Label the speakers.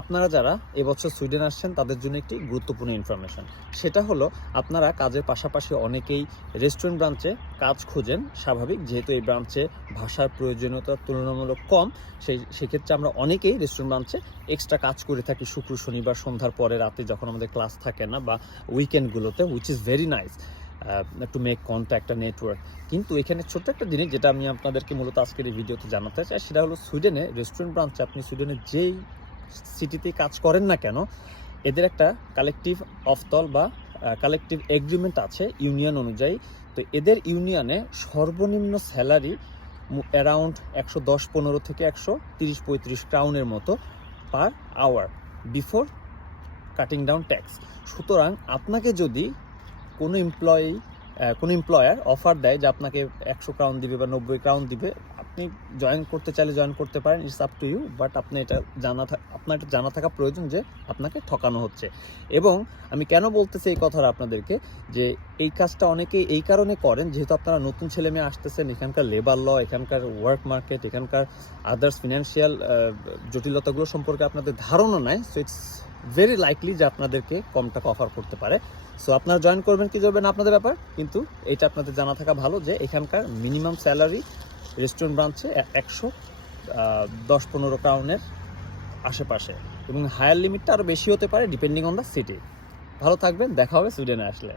Speaker 1: আপনারা যারা এবছর সুইডেন আসছেন, তাদের জন্য একটি গুরুত্বপূর্ণ ইনফরমেশন সেটা হলো, আপনারা কাজের পাশাপাশি অনেকেই রেস্টুরেন্ট ব্রাঞ্চে কাজ খোঁজেন, স্বাভাবিক। যেহেতু এই ব্রাঞ্চে ভাষার প্রয়োজনীয়তা তুলনামূলক কম, সেই, সেক্ষেত্রে আমরা অনেকেই রেস্টুরেন্ট ব্রাঞ্চে এক্সট্রা কাজ করে থাকি। শুক্র, শনিবার, সন্ধ্যার পরে রাতে যখন আমাদের ক্লাস থাকে না, বা উইকেন্ডগুলোতে which is very nice to make contact network কিন্তু এখানে ছোট্ট একটা জিনিস, যেটা আমি আপনাদেরকে মূলত আজকের এই ভিডিওতে জানাতে চাই, সেটা হলো সুইডেনে রেস্টুরেন্ট ব্রাঞ্চে আপনি সুইডেনের যেই সিটিতে কাজ করেন না কেন, এদের একটা কালেকটিভ অফতল বা কালেকটিভ এগ্রিমেন্ট আছে ইউনিয়ন অনুযায়ী। তো এদের ইউনিয়নে সর্বনিম্ন স্যালারি অ্যারাউন্ড একশো দশ পনেরো থেকে একশো তিরিশ পঁয়ত্রিশ ক্রাউনের মতো per hour before cutting down tax সুতরাং আপনাকে যদি কোনো এমপ্লয়ি কোনো এমপ্লয়ার অফার দেয় যে আপনাকে একশো ক্রাউন দিবে বা নব্বই ক্রাউন দিবে আপনি জয়েন করতে চাইলে জয়েন করতে পারেন it's up to you but আপনি এটা জানা আপনার এটা জানা থাকা প্রয়োজন যে আপনাকে ঠকানো হচ্ছে। এবং আমি কেন বলতেছি এই কথাটা আপনাদেরকে, যে এই কাজটা অনেকে এই কারণে করেন, যেহেতু আপনারা নতুন ছেলে মেয়ে আসতেছেন, এখানকার লেবার ল এখানকার ওয়ার্ক মার্কেট এখানকার আদার্স ফিনান্সিয়াল জটিলতাগুলো সম্পর্কে আপনাদের ধারণা নাই সো ইটস ভেরি লাইকলি যে আপনাদেরকে কম টাকা অফার করতে পারে। সো আপনারা জয়েন করবেন, কি করবেন আপনাদের ব্যাপার? কিন্তু এটা আপনাদের জানা থাকা ভালো যে এখানকার মিনিমাম স্যালারি রেস্টুরেন্ট ব্রাঞ্চে একশো দশ পনেরো কাউনের আশেপাশে। এবং হায়ার লিমিটটা আরও বেশি হতে পারে ডিপেন্ডিং অন দ্য সিটি। ভালো থাকবেন, দেখা হবে সুইডেনে আসলে।